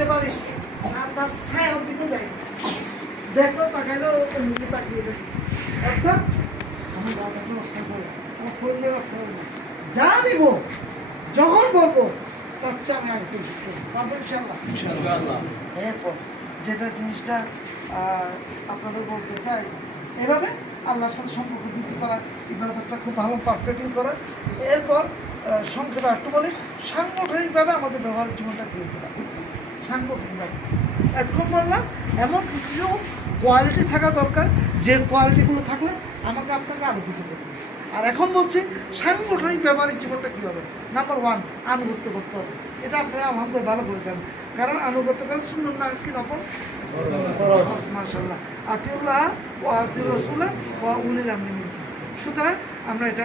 দিতে পারিস আর তার ছায়ার দিকে যাই দেখলো তাকাইলো এমনি তাকিয়ে দেখ অর্থাৎ আমার দাদাকে রক্ষা করবো আমার করলে রক্ষা করবো যা নিব যখন বলবো তার চেয়ে আমি আগে পরিশোধ করবো তারপর ইনশাল্লাহ এরপর যেটা জিনিসটা আপনাদের বলতে চাই এভাবে আল্লাহর সাথে সম্পর্ক বৃদ্ধি করা ইবাদতটা খুব ভালো পারফেক্টলি করা এরপর সংক্ষেপে একটু বলি সাংগঠনিকভাবে আমাদের ব্যবহারের জীবনটা গড়ে তোলা সাংগঠনিকভাবে এতক্ষণ বললাম এমন কিছু কোয়ালিটি থাকা দরকার যে কোয়ালিটিগুলো থাকলে আমাকে আপনাকে আলোকিত করবে আর এখন বলছি সাংগঠনিক ব্যবহারিক জীবনটা কী হবে নাম্বার 1 আনুগত্য করতে হবে এটা আপনারা আলহামদুলিল্লাহ ভালো করে জানেন কারণ আনুগত্য করে শুনুন না কি নকল মাশাআল্লাহ আতিউল্লাহ ওয়া আতিউর রাসূলা ওয়া উলিল আমরি মিনকুম সুতরাং আমরা এটা